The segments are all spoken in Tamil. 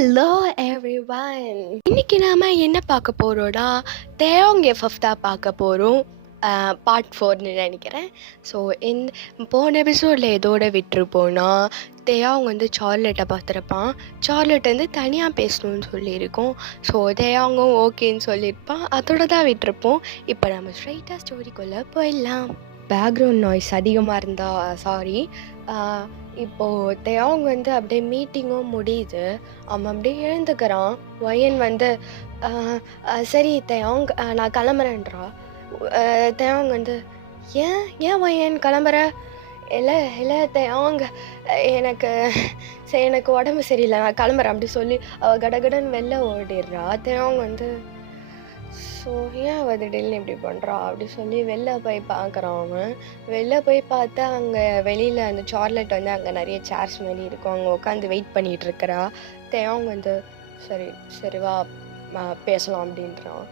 Hello everyone. இன்னைக்கு நாம என்ன பார்க்க போறோம்னா தேயோங் எஃப்எஃப் தான் பார்க்க போகிறோம். பார்ட் 4ன்னு நினைக்கிறேன். ஸோ போன எபிசோடில் எதோட விட்டுருப்போனா தேயாங் வந்து சார்லெட்டை பார்த்துருப்பான். சார்லெட் வந்து தனியாக பேசணும்னு சொல்லியிருக்கோம். ஸோ தேயாங்கும் ஓகேன்னு சொல்லியிருப்பான். அதோட தான் விட்டுருப்போம். இப்போ நம்ம ஸ்ட்ரைட்டாக ஸ்டோரிக்குள்ளே போயிடலாம். பேக்ரவுண்ட் நாய்ஸ் அதிகமாக இருந்தால் சாரி. இப்போது தேயாங் வந்து அப்படியே மீட்டிங்கும் முடியுது. அவன் அப்படியே எழுந்துக்கிறான். ஒயன் வந்து சரி தேயாங் நான் கிளம்புறேன்றா. தேயாங் வந்து ஏன் ஏன் ஒயன் கிளம்புற? இல்லை தேயாங் எனக்கு எனக்கு உடம்பு சரியில்லை, நான் கிளம்புறேன் அப்படி சொல்லி அவள் கடகடன்னு வெளில ஓடிடுறா. தேயாங் வந்து ஸோ ஏன் அவள் திடீர்னு இப்படி பண்ணுறா அப்படி சொல்லி வெளில போய் பார்க்குறான். அவன் வெளில போய் பார்த்தா அங்கே வெளியில் அந்த சார்லெட் வந்து அங்கே நிறைய சேர்ஸ் மாரி இருக்கும், அங்கே உட்காந்து வெயிட் பண்ணிகிட்ருக்கிறா. தேயாங் வந்து சரி சரி வா பேசலாம் அப்படின்றான்.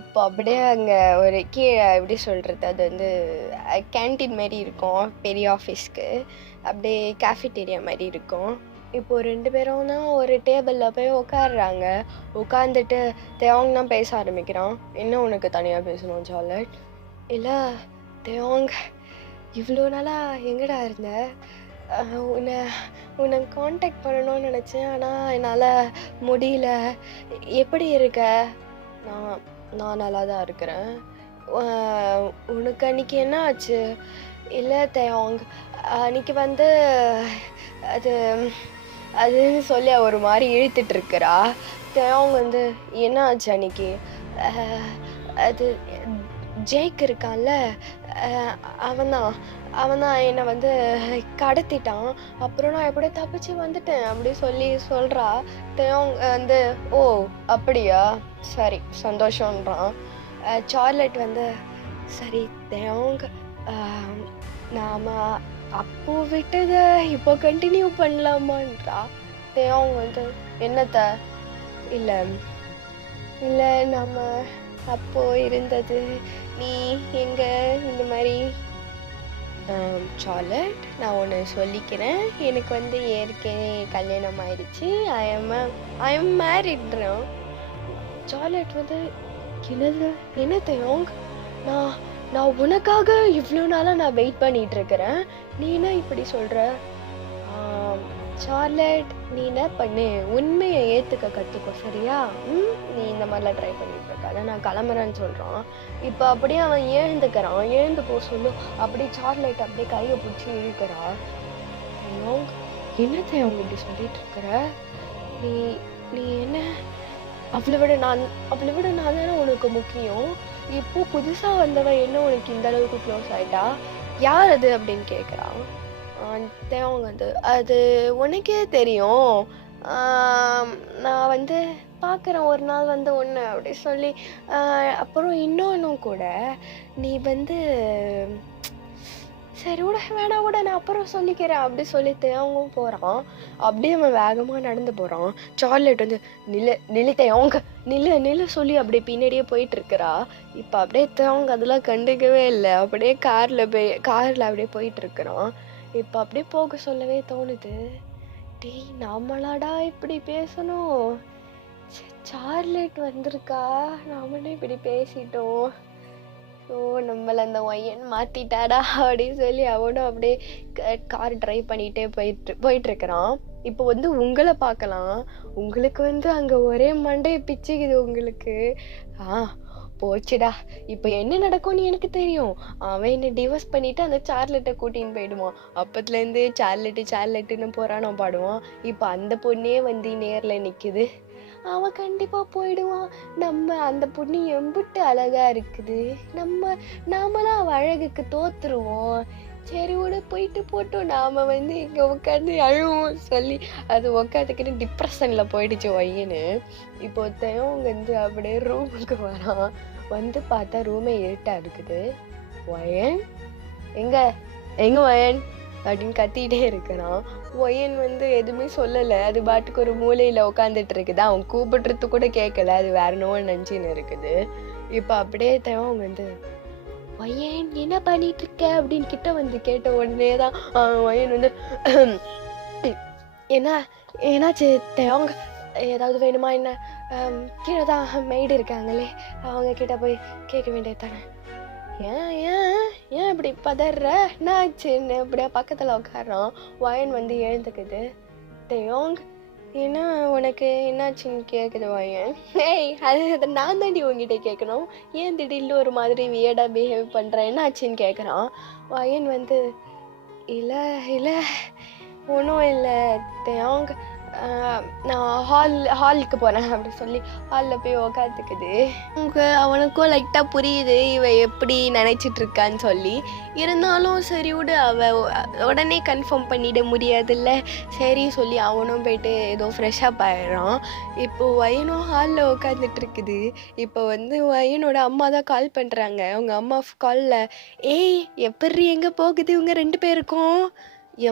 இப்போ அப்படியே அங்கே ஒரு கீழே எப்படி சொல்கிறது, அது வந்து கேன்டீன் மாரி இருக்கும் பெரிய ஆஃபீஸ்க்கு. அப்படியே கேஃபிடேரியா மாதிரி இருக்கும். இப்போது 2 பேரும் தான் ஒரு டேபிளில் போய் உட்காடுறாங்க. உட்காந்துட்டு தேயாங் தான் பேச ஆரம்பிக்கிறான். என்ன உனக்கு தனியாக பேசணும் சார்லெட்? இல்லை தேயாங், இவ்வளோ நாளாக எங்கடா இருந்த? உன்னை காண்டாக்ட் பண்ணணும்னு நினச்சேன், ஆனால் என்னால் முடியல. எப்படி இருக்க? நான் நல்லா தான் இருக்கிறேன். உனக்கு அன்றைக்கி என்ன ஆச்சு? இல்லை தேயாங், அன்றைக்கி வந்து அதுன்னு சொல்லி ஒரு மாதிரி இழுத்துட்டு இருக்கிறா. தேயாங் வந்து என்ன ஆச்சு அன்னைக்கு? அது ஜேக் இருக்கான்ல, அவன் தான் என்னை வந்து கடத்திட்டான். அப்புறம் நான் எப்படியோ தப்பிச்சு வந்துட்டேன் அப்படி சொல்கிறா. தேயாங் வந்து ஓ அப்படியா, சரி சந்தோஷன்றான். சார்லெட் வந்து சரி தேயாங், நாம் அப்போ விட்டதை இப்போ கண்டினியூ பண்ணலாமான்றா. தேயாங் வந்து என்னத்த? இல்லை நம்ம அப்போ இருந்தது நீ எங்கே இந்த மாதிரி. சார்லெட், நான் ஒன்று சொல்லிக்கிறேன், எனக்கு வந்து ஏற்கனவே கல்யாணம் ஆயிடுச்சு. I am மேரிட்றான். சார்லெட் வந்து என்ன தேயாங், நான் உனக்காக இவ்வளோ நாளாக நான் வெயிட் பண்ணிகிட்டு இருக்கிறேன், நீ என்ன இப்படி சொல்கிற? சார்லெட், நீ என்ன பண்ணு, உண்மையை ஏற்றுக்க கற்றுக்கோ சரியா? நீ இந்த மாதிரிலாம் ட்ரை பண்ணிட்டு இருக்காத, நான் கிளம்புறேன்னு சொல்கிறான். இப்போ அப்படியே அவன் எழுந்து போ சொல்லு. அப்படியே சார்லெட் அப்படியே கையை பிடிச்சி இழுக்கிறா. என்னத்தை அவங்க இப்படி சொல்லிட்டு இருக்கிற? நீ என்ன அவளை விட நான் தானே உனக்கு முக்கியம். இப்போ புதுசாக வந்தவன் என்ன உனக்கு இந்த அளவுக்கு க்ளோஸ் ஆகிட்டா? யார் அது அப்படின்னு கேட்குறான். தேவங்க வந்து அது உனக்கே தெரியும், நான் வந்து பார்க்குறேன் ஒரு நாள் வந்து ஒன்று அப்படி சொல்லி. அப்புறம் இன்னொன்றும் கூட, நீ வந்து சரி வேணா நான் அப்புறம் சொல்லிக்கிறேன் அப்படி சொல்லிட்டு அவங்களும் போகிறான். அப்படியே அவன் வேகமாக நடந்து போகிறான். சார்லெட் வந்து நில்லுத்தையவங்க நில்லு சொல்லி அப்படியே பின்னாடியே போயிட்டுருக்கிறா. இப்போ அப்படியே அவங்க அதெல்லாம் கண்டுக்கவே இல்லை. அப்படியே காரில் அப்படியே போயிட்டுருக்குறான். இப்போ அப்படியே போக சொல்லவே தோணுது. டேய், நம்மளாடா இப்படி பேசணும், சார்லெட் வந்திருக்கா, நாமனே இப்படி பேசிட்டோம். ஸோ நம்மளை அந்த ஒயன் மாற்றிட்டாடா அப்படின்னு சொல்லி அவனும் அப்படியே கார் ட்ரைவ் பண்ணிகிட்டே போயிட்டுருக்கிறான். இப்போ வந்து உங்களை பார்க்கலாம். உங்களுக்கு வந்து அங்கே ஒரே மண்டையை பிச்சுக்குது உங்களுக்கு. போச்சுடா, இப்போ என்ன நடக்கும்னு எனக்கு தெரியும். அவன் என்னை டிவோர்ஸ் பண்ணிவிட்டு அந்த சார்லெட்டை கூட்டின்னு போயிடுவான். அப்பத்துலேருந்து சார்லெட்டுன்னு போகிறான் பாடுவான். இப்போ அந்த பொண்ணே வந்து நேரில் நிற்குது. அவன் கண்டிப்பாக போயிடுவான். நம்ம அந்த பொண்ணு எம்பிட்டு அழகாக இருக்குது, நாமலாம் அவள் அழகுக்கு தோற்றுருவோம். சரி விட போயிட்டு போட்டோம், நாம் வந்து இங்கே உட்காந்து அழுவோம் சொல்லி அது உட்காந்துக்கிட்டு டிப்ரெஷனில் போயிடுச்சு ஒய்யன்னு. இப்போ தேவங்க வந்து அப்படியே ரூமுக்கு வரான். வந்து பார்த்தா ரூமே இருட்டாக இருக்குது. ஒயன் எங்கே ஒயன் அப்படின்னு கத்திகிட்டே இருக்கிறான். ஒயன் வந்து எதுவுமே சொல்லலை. அது பாட்டுக்கு ஒரு மூலையில் உட்காந்துட்டு இருக்குது. அவன் கூப்பிடுறது கூட கேட்கல, அது வேற நோ நினச்சின்னு இருக்குது. இப்போ அப்படியே தேவங்க வந்து ஒயன் என்ன பண்ணிட்டு இருக்க அப்படின்னு கிட்ட வந்து கேட்ட உடனே தான் ஒயன் வந்து என்னாச்சு தேவங்க ஏதாவது வேணுமா என்ன? கீழே தான் மெய்டு இருக்காங்களே, அவங்க கிட்ட போய் கேட்க வேண்டியது தானே. ஏன் ஏன் ஏன் இப்படி பதற? என்னாச்சுன்னு இப்படியா பக்கத்தில் உட்காரோம். வயன் வந்து எழுந்துக்குது. டேயோங், ஏன்னா உனக்கு என்னாச்சுன்னு கேட்குது வயன். ஏய், அதை நான் தாண்டி உங்ககிட்ட கேட்கணும். ஏன் திடீர்னு ஒரு மாதிரி வியர்டாக பிஹேவ் பண்ணுறேன், என்னாச்சுன்னு கேட்குறான். வயன் வந்து இல்லை இல்லை ஒன்றும் இல்லை டேயோங், நான் ஹாலுக்கு போகிறேன் அப்படி சொல்லி ஹாலில் போய் உக்காந்துக்குது. அவனுக்கும் லைட்டாக புரியுது இவ எப்படி நினச்சிட்டு இருக்கான்னு சொல்லி. இருந்தாலும் சரி விடு, உடனே கன்ஃபார்ம் பண்ணிட முடியாதுல்ல. சரி சொல்லி அவனும் போயிட்டு ஏதோ ஃப்ரெஷ்ஷாக ஆயிடுறான். இப்போது வயனும் ஹாலில் உட்காந்துட்டு இருக்குது. இப்போ வந்து வயனோட அம்மா தான் கால் பண்ணுறாங்க. அவங்க அம்மா காலில், ஏய் எப்படி எங்கே போகுது இவங்க 2 பேருக்கும்?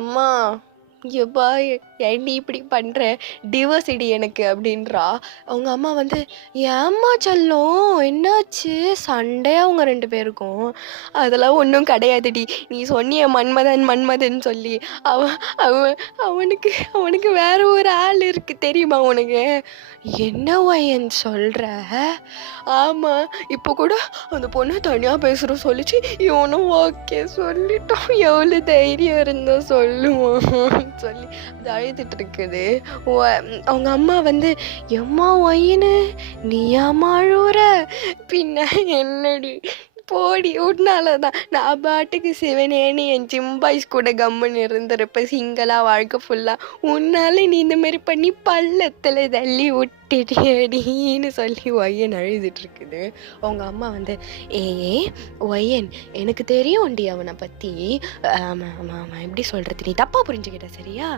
எம்மா எப்பா ஏன்டி இப்படி பண்ணுற, டிவோர்ஸ் இடி எனக்கு அப்படின்றா. அவங்க அம்மா வந்து, ஏம்மா செல்லம் என்னாச்சு, சண்டையா அவங்க 2 பேருக்கும்? அதெல்லாம் ஒன்றும் கிடையாதுடி, நீ சொன்னிய மன்மதன் சொல்லி அவனுக்கு வேற ஒரு ஆள் இருக்கு தெரியுமா உனக்கு? என்ன வயன் சொல்கிற? ஆமாம், இப்போ கூட அந்த பொண்ணு தனியாக பேசுகிறோம் சொல்லிச்சு. இவனும் ஓகே சொல்லிட்டோம். எவ்வளோ தைரியம் இருந்தால் சொல்லுவான் சொல்லி அது அழுதுட்டு இருக்குது. அவங்க அம்மா வந்து, எம்மா ஒயின்னு நீ அம்மா அழுவுற? பின்ன என்னடி போடி, உன்னால தான் நான் பாட்டுக்கு சிவனேன்னு என் ஜிம்பாய்ஸ் கூட கம்முன்னு இருந்திருப்பேன் சிங்களாக வாழ்க்கை ஃபுல்லாக. உன்னால நீ இந்த மாதிரி பண்ணி பள்ளத்தில் தள்ளி விட்டுட்டியடின்னு சொல்லி ஒய்யன் அழுதுட்டு இருக்குது. அவங்க அம்மா வந்து, ஒய்யன் எனக்கு தெரியும்டி அவனை பற்றி, எப்படி சொல்கிறது, நீ தப்பாக புரிஞ்சுக்கிட்ட சரியா,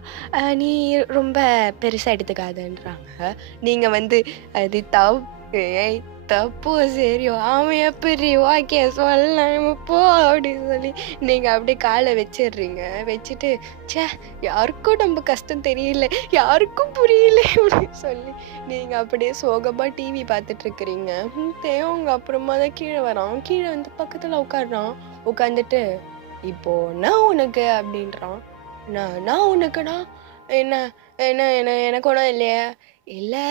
நீ ரொம்ப பெருசாக எடுத்துக்காதன்றாங்க. நீங்கள் வந்து அது தப்பு சரியோ அவன் எப்படி ஓகே சொல்லலாம் போ அப்படின்னு சொல்லி நீங்கள் அப்படியே காலை வச்சிடுறீங்க. வச்சுட்டு யாருக்கும் நம்ம கஷ்டம் தெரியல, யாருக்கும் புரியல அப்படின்னு சொல்லி நீங்கள் அப்படியே சோகமாக டிவி பார்த்துட்ருக்குறீங்க. தேவங்க அப்புறமா தான் கீழே வரான். கீழே வந்து பக்கத்தில் உட்காந்துட்டு, இப்போ நான் உனக்கு அப்படின்றான். நான் உனக்குண்ணா என்ன என்ன என்ன எனக்கு ஒன்றும் இல்லையா? இல்லை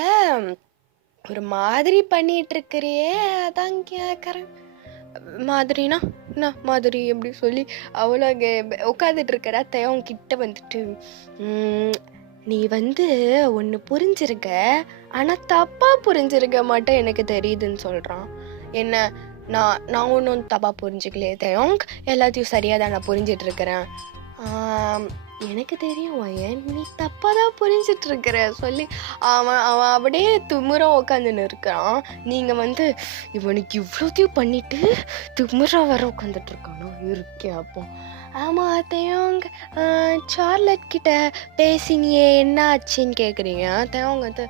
ஒரு மாதிரி பண்ணிட்டு இருக்கிறியே, அதான் கேட்குறேன். மாதிரினா என்ன மாதிரி எப்படி சொல்லி அவ்வளோ அங்கே உட்காந்துட்டு இருக்கிற தேவன் கிட்ட வந்துட்டு, நீ வந்து ஒன்று புரிஞ்சிருக்க, ஆனால் தப்பாக புரிஞ்சிருக்க மாட்டேன் எனக்கு தெரியுதுன்னு சொல்கிறான். என்ன நான் ஒன்றும் தப்பாக புரிஞ்சுக்கலையே தேவங், எல்லாத்தையும் சரியாக தான் நான் புரிஞ்சிட்டு இருக்கிறேன். எனக்கு தெரியும் வயன், நீ தப்பாக தான் புரிஞ்சிட்டு இருக்கிற சொல்லி அவன் அப்படியே திமுறா உட்காந்துன்னு இருக்கிறான். நீங்கள் வந்து இவனுக்கு இவ்வளோத்தையும் பண்ணிட்டு திமுறா வர உட்காந்துட்டு இருக்கானோ இருக்கே. அப்போ ஆமாம் தேவங்க, சார்லட் கிட்ட பேசினியே என்ன ஆச்சுன்னு கேட்குறீங்க. தேவங்க வந்து,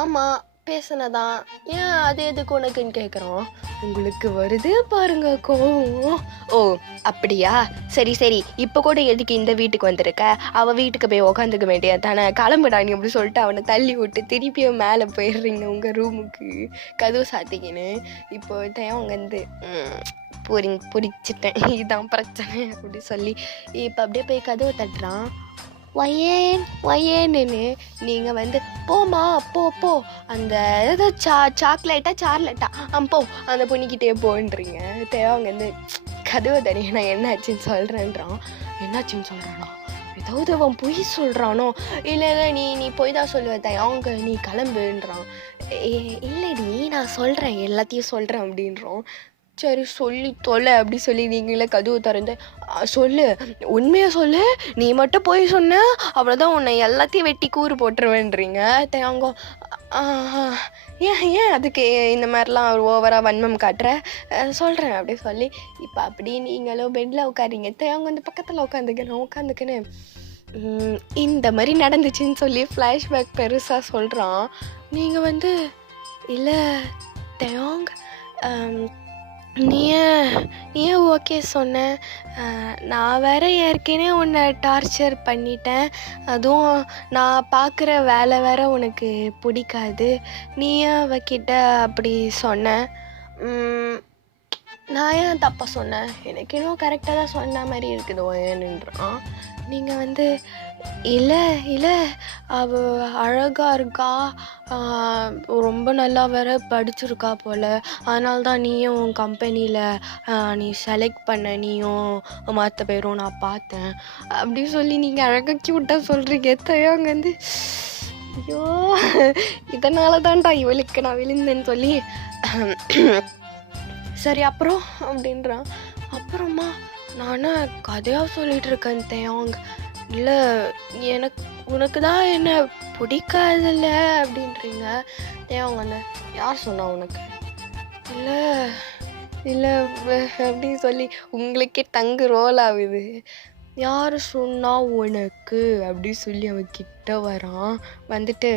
ஆமாம் பேசினதான், ஏன் அது எதுக்கு உனக்குன்னு கேட்குறோம். உங்களுக்கு வருது பாருங்க கோவம். ஓ அப்படியா, சரி இப்போ கூட எதுக்கு இந்த வீட்டுக்கு வந்திருக்க? அவள் வீட்டுக்கு போய் உக்காந்துக்க வேண்டியது தானே, கிளம்புடானி அப்படி சொல்லிட்டு அவனை தள்ளி விட்டு திருப்பியும் மேலே போயிடுறீங்க உங்கள் ரூமுக்கு கதவு சாத்திக்கின்னு. இப்போ அவங்க வந்து புரிச்சிட்டேன் இதுதான் பிரச்சனை அப்படி சொல்லி இப்போ அப்படியே போய் கதவை தட்டுறான். ஒயேன்னு நீங்கள் வந்து, போமா போ அந்த ஏதோ சார்லட்டா போ அந்த பொண்ணிக்கிட்டே போன்றீங்க. அவங்க வந்து கதவை தனியாக நான் என்னாச்சுன்னு சொல்கிறேன்றான். என்னாச்சுன்னு சொல்கிறானா? ஏதாவது அவன் பொய் சொல்கிறானோ? இல்லை நீ போய் தான் சொல்லுவ அவங்க, நீ கிளம்புன்றான். இல்லைடி நான் சொல்கிறேன், எல்லாத்தையும் சொல்கிறேன் அப்படின்றோம். சரி சொல்லி தொலை அப்படி சொல்லி நீங்களே கதவு திறந்து, சொல்லு உண்மையாக சொல்லு, நீ மட்டும் போய் சொன்ன அவ்வளோதான், உன்னை எல்லாத்தையும் வெட்டி கூறு போட்டுருவேன்றீங்க. அவங்க ஏன் அதுக்கு இந்த மாதிரிலாம் ஒரு ஓவராக வன்மம் காட்டுற, சொல்கிறேன் அப்படி சொல்லி இப்போ அப்படி நீங்களும் பெட்டில் உட்காரிங்க. அவங்க வந்து பக்கத்தில் உட்காந்துக்கின்னு இந்த மாதிரி நடந்துச்சுன்னு சொல்லி ஃப்ளாஷ்பேக் பெருசாக சொல்கிறான். நீங்கள் வந்து, இல்லை தேங்க நீ ஏன் ஓகே சொன்ன? நான் வேற ஏற்கனவே உன்னை டார்ச்சர் பண்ணிட்டேன், அதுவும் நான் பார்க்குற வேலை வேற உனக்கு பிடிக்காது, நீ ஏன் அவகிட்ட அப்படி சொன்ன? நான் ஏன் தப்பாக சொன்னேன்? எனக்கு இன்னும் கரெக்டாக தான் சொன்ன மாதிரி இருக்குது ஏன்னுன்றான். நீங்கள் வந்து இல்லை இல்லை, அவ அழகா இருக்கா, ரொம்ப நல்லா வேற படிச்சிருக்கா போல, அதனால தான் நீயும் உன் கம்பெனியில் நீ செலக்ட் பண்ண, நீயும் மற்ற பேரும் நான் பார்த்தேன் அப்படி சொல்லி நீங்கள் அழகாக க்யூட்டாக சொல்கிறீங்க. அங்கே வந்து ஐயோ, இதனால தான்டா இவளுக்கு நான் விழுந்தேன்னு சொல்லி சரி அப்புறம் அப்படின்றான். அப்புறமா நானே கதையாக சொல்லிட்டு இருக்கேன் தேவாங்க. இல்லை உனக்கு தான் என்ன பிடிக்காதில்ல அப்படின்றீங்க. தேவாங்க வந்து யார் சொன்னா உனக்கு? இல்லை இல்லை அப்படின்னு சொல்லி உங்களுக்கே தங்கு ரோல் ஆகுது. யார் சொன்னா உனக்கு அப்படி சொல்லி அவன் கிட்ட வரான். வந்துட்டு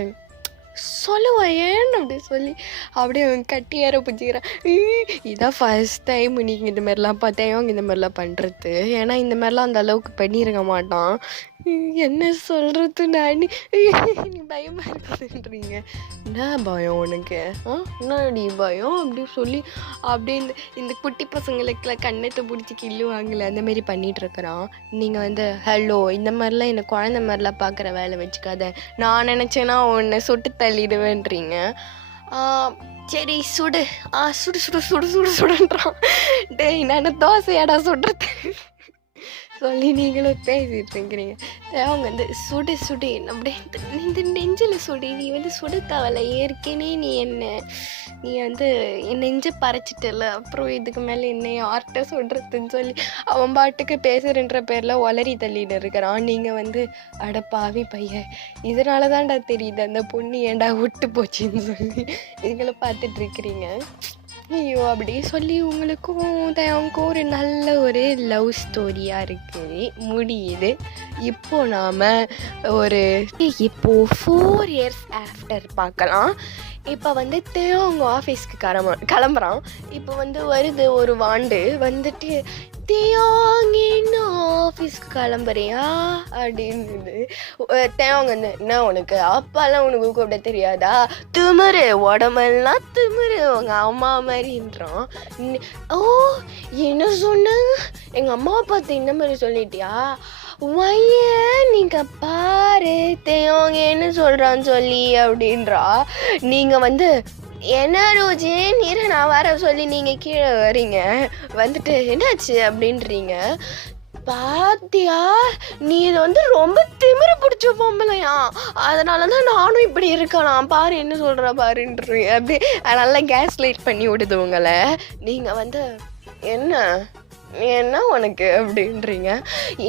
சொல்லுவா ஏன்னு அப்படி சொல்லி அப்படியே அவன் கட்டி ஏற பிடிச்சிக்கிறான். இதான் ஃபர்ஸ்ட் டைம் நீங்கள் இந்த மாதிரிலாம் பார்த்தேன் அவங்க இந்த மாதிரிலாம் பண்ணுறது. ஏன்னா இந்த மாதிரிலாம் அந்த அளவுக்கு பண்ணியிருக்க மாட்டான். என்ன சொல்கிறது நான், நீ பயமாக இருக்குதுன்றீங்க. என்ன பயம் உனக்கு? என்னடி பயம் அப்படி சொல்லி அப்படியே இந்த குட்டி பசங்களுக்குலாம் கண்ணத்தை பிடிச்சி கிள்ளுவாங்களே அந்த மாரி பண்ணிகிட்டு இருக்கிறான். நீங்கள் வந்து ஹலோ இந்த மாதிரிலாம் என்னை குழந்த மாதிரிலாம் பார்க்குற வேலை வச்சுக்காத, நான் நினச்சேன்னா உன்னை சுட்டு தள்ளிடுவேன்றீங்க. சரி சுடு, சுடு சுடு சுடு சுடு சுடுன்றான். டேய் நான் தோசையாடா சுடுறது சொல்லி நீங்களும் பேசிட்டு இருக்கிறீங்க. அவங்க வந்து சுடு சுடு அப்படியே இந்த நெஞ்சில் சுடி, நீ வந்து சுடு தவலை ஏற்கனவே நீ வந்து என் நெஞ்சை பறைச்சிட்டல, அப்புறம் இதுக்கு மேலே என்னை யார்கிட்ட சொல்கிறதுன்னு சொல்லி அவன் பாட்டுக்கு பேசுறன்ற பேரில் ஒலரி தள்ளிட்டு இருக்கிறான். நீங்கள் வந்து அடப்பாவி பையன், இதனால தான்டா தெரியுது அந்த பொண்ணு ஏன்டா விட்டு போச்சுன்னு சொல்லி நீங்களை பார்த்துட்டு இருக்கிறீங்க. ஐயோ அப்படி சொல்லி உங்களுக்கும் அவங்களுக்கும் ஒரு நல்ல ஒரு லவ் ஸ்டோரியாக இருக்குது முடியுது. இப்போ நாம் இப்போ 4 years ஆஃப்டர் பார்க்கலாம். இப்போ வந்து அவங்க ஆஃபீஸ்க்கு கிளம்புறான். இப்போ வந்து வருது ஒரு வாண்டு வந்துட்டு, தேவாங்க என்ன ஆஃபீஸ்க்கு கிளம்புறியா அப்படின்னு. தேவாங்க என்ன உனக்கு அப்பாலாம் உனக்கு கூப்பிட தெரியாதா, திமிரு உடம்பெல்லாம் திமிரு உங்க அம்மா மாதிரின்றான். ஓ என்ன சொன்ன, எங்கள் அம்மாவை பார்த்து இந்த மாதிரி சொல்லிட்டியா, நீங்கள் பாரு தேவாங்க என்ன சொல்கிறான்னு சொல்லி அப்படின்றா. நீங்கள் வந்து என்ன ரோஜி நீரை நான் வர சொல்லி நீங்கள் கீழே வரீங்க, வந்துட்டு என்னாச்சு அப்படின்றீங்க. பாத்தியா நீ இது வந்து ரொம்ப திமிரு பிடிச்ச பொம்பளையா, அதனால தான் நானும் இப்படி இருக்கலாம் பாரு என்ன சொல்கிற பாருன்றீங்க. அப்படி நல்லா கேஸ் லைட் பண்ணி விடுது உங்களை. நீங்கள் வந்து என்ன உனக்கு அப்படின்றீங்க.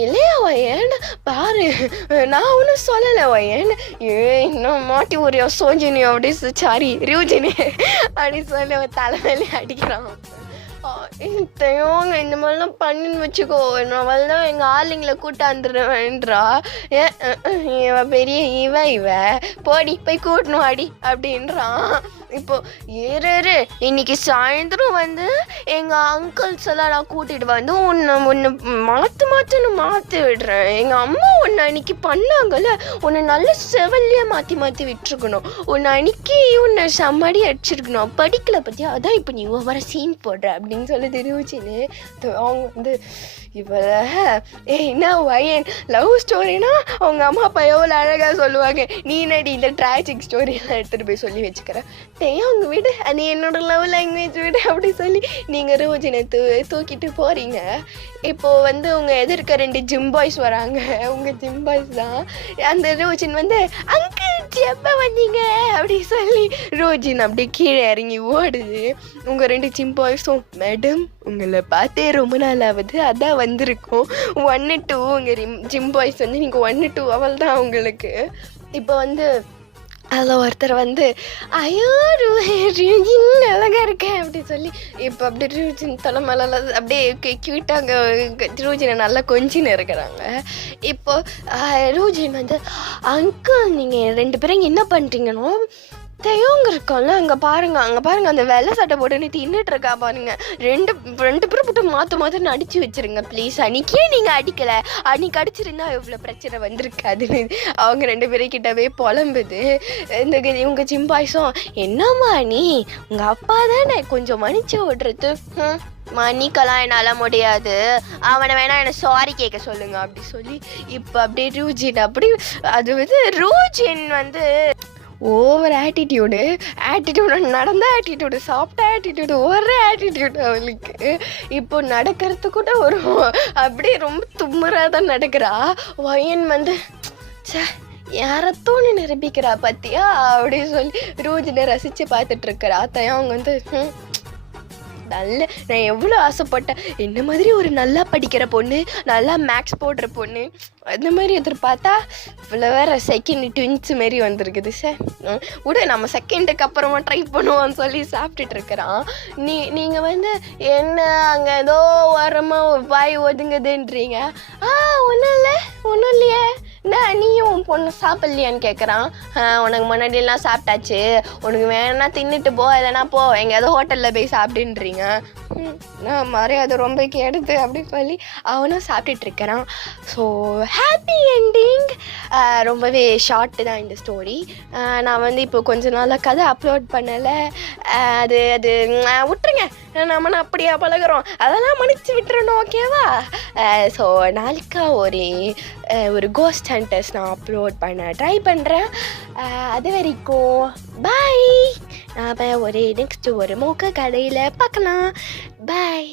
இல்லையா ஏன்னு பாரு நான் ஒன்றும் சொல்லலை ஏன்னு இன்னும் மாட்டி ஒரு சோஜினி அப்படி சாரி ரியூஜினி அப்படி சொல்லி அவன் தலைமையிலே அடிக்கிறான். தேவங்க இந்த மாதிரிலாம் பண்ணின்னு வச்சுக்கோ, நான் தான் எங்கள் ஆளுங்களை கூட்டாந்துருவேன்றா. பெரிய இவ போடி போய் கூட்டணும் அடி அப்படின்றான். இப்போ ஏறு இன்னைக்கு சாயந்தரம் வந்து எங்கள் அங்கிள்ஸ் எல்லாம் நான் கூட்டிகிட்டு வந்து உன்னை மாற்றி விடுறேன். எங்கள் அம்மா உன்னை அன்னைக்கு பண்ணாங்கல்ல, உன்னை நல்ல செவல்லையே மாற்றி விட்டுருக்கணும், உன்னை அன்னைக்கு உன்னை செம்மடி அடிச்சிருக்கணும், படிக்கலை பற்றி அதான் இப்போ நீ வர சீன் போடுற அப்படின்னு சொல்லி தெரிவிச்சுன்னு அவங்க வந்து இவளை என்ன வயன் லவ் ஸ்டோரினா அவங்க அம்மா அப்பா எவ்வளோ அழகாக சொல்லுவாங்க, நீ நடி இந்த ட்ராஜிக் ஸ்டோரியெல்லாம் எடுத்துகிட்டு போய் சொல்லி வச்சுக்கிறேன். அவங்க விடு நீ என்னோட லவ் லாங்குவேஜ் விடு அப்படி சொல்லி நீங்கள் ரோஜினை தூக்கிட்டு போகிறீங்க. இப்போது வந்து உங்கள் எதிர்க்க 2 ஜிம் பாய்ஸ் வராங்க. உங்கள் ஜிம் பாய்ஸ் தான். அந்த ரோஜின் வந்து அங்கிள் எப்போ வந்தீங்க அப்படி சொல்லி ரோஜின் அப்படி கீழே இறங்கி ஓடுது. உங்கள் 2 ஜிம் பாய்ஸும் மேடம் உங்களை பார்த்தே ரொம்ப நாள் ஆகுது அதான் வந்திருக்கோம் 1 2 உங்கள் ஜிம் பாய்ஸ் வந்து நீங்கள் 1 2 அவள் தான் உங்களுக்கு. இப்போ வந்து அதில் ஒருத்தர் வந்து ஐயோ ரியூஜின் அழகாக இருக்கேன் அப்படி சொல்லி இப்போ அப்படி ரியூஜின் தலைமையில அப்படியே க்யூட்டாங்க ரியூஜினை நல்லா கொஞ்சின்னு இருக்கிறாங்க. இப்போ ரியூஜின் வந்து அங்கிள் நீங்கள் 2 பேரும் என்ன பண்ணுறீங்கன்னு தெய்வங்க இருக்கோம்ல அங்கே பாருங்க அந்த வெள்ளை சட்டை போட்டு நீ தின்னுட்டு இருக்கா பாருங்க. ரெண்டு பேரும் போட்டு மாற்ற அடிச்சு வச்சிருங்க ப்ளீஸ். அன்னைக்கே நீங்கள் அடிக்கலை, அன்னைக்கு அடிச்சிருந்தா இவ்வளோ பிரச்சனை வந்திருக்காதுன்னு அவங்க 2 பேருக்கிட்டவே புலம்புது. இவங்க சிம்பாய்ஸும் என்னம்மா நீ உங்கள் அப்பா தானே கொஞ்சம் மன்னிச்சு விடுறது. மன்னிக்கலாம் என்னால் முடியாது, அவனை வேணா என்னை சாரி கேட்க சொல்லுங்க அப்படி சொல்லி இப்போ அப்படியே ரூஜின் அப்படி ரூஜின் ஓவர் ஆட்டிடியூடு நடந்த ஆட்டிடியூடு, சாப்பிட்ட ஆட்டிடியூடு, ஒரே ஆட்டிடியூடு அவளுக்கு. இப்போ நடக்கிறது கூட ஒரு அப்படியே ரொம்ப தும்முறாக தான் நடக்கிறா. வயன் சே யாரத்தோன்னு நிரூபிக்கிறா பத்தியா அப்படின்னு சொல்லி ரூஜினை ரசித்து பார்த்துட்டு இருக்கிறா. அவங்க நல்ல நான் எவ்வளோ ஆசைப்பட்டேன் என்ன மாதிரி ஒரு நல்லா படிக்கிற பொண்ணு, நல்லா மேக்ஸ் போடுற பொண்ணு, அந்த மாதிரி எதிர்பார்த்தா இவ்வளோ வேறு செகண்ட் ட்வின்ஸ் மாரி வந்திருக்குது. சார் விட நம்ம செகண்டுக்கு அப்புறமா ட்ரை பண்ணுவோம்னு சொல்லி சாப்பிட்டுட்டு இருக்கிறான். நீங்கள் என்ன அங்கே ஏதோ ஓரமாக வாய் ஒதுங்குதுன்றீங்க. ஒன்றும் இல்லையே நீயும் உன் பொண்ணு சாப்பிட்லையான்னு கேட்குறான். உனக்கு முன்னாடியெல்லாம் சாப்பிட்டாச்சு, உனக்கு வேணா தின்னுட்டு போ, இல்லைனா போ எங்கேயாவது ஹோட்டலில் போய் சாப்பிட்டுன்றீங்க. நான் மரியாதை ரொம்ப கெடுது அப்படின்னு சொல்லி அவனும் சாப்பிட்டுட்டு இருக்கிறான். So happy ending. ரொம்பவே ஷார்ட்டு தான் இந்த ஸ்டோரி. நான் இப்போ கொஞ்ச நாளாக கதை அப்லோட் பண்ணலை. அது விட்டுருங்க, நம்ம அப்படியே பழகிறோம், அதெல்லாம் மன்னிச்சு விட்டுறணும் ஓகேவா. ஸோ நாளைக்கா ஒரு கோஸ்ட் ஹண்டர்ஸ் நான் அப்லோட் பண்ண ட்ரை பண்ணுறேன். அது வரைக்கும் பாய். நாம் நெக்ஸ்ட்டு ஒரு மொக்க கதையில் பார்க்கலாம். பாய்.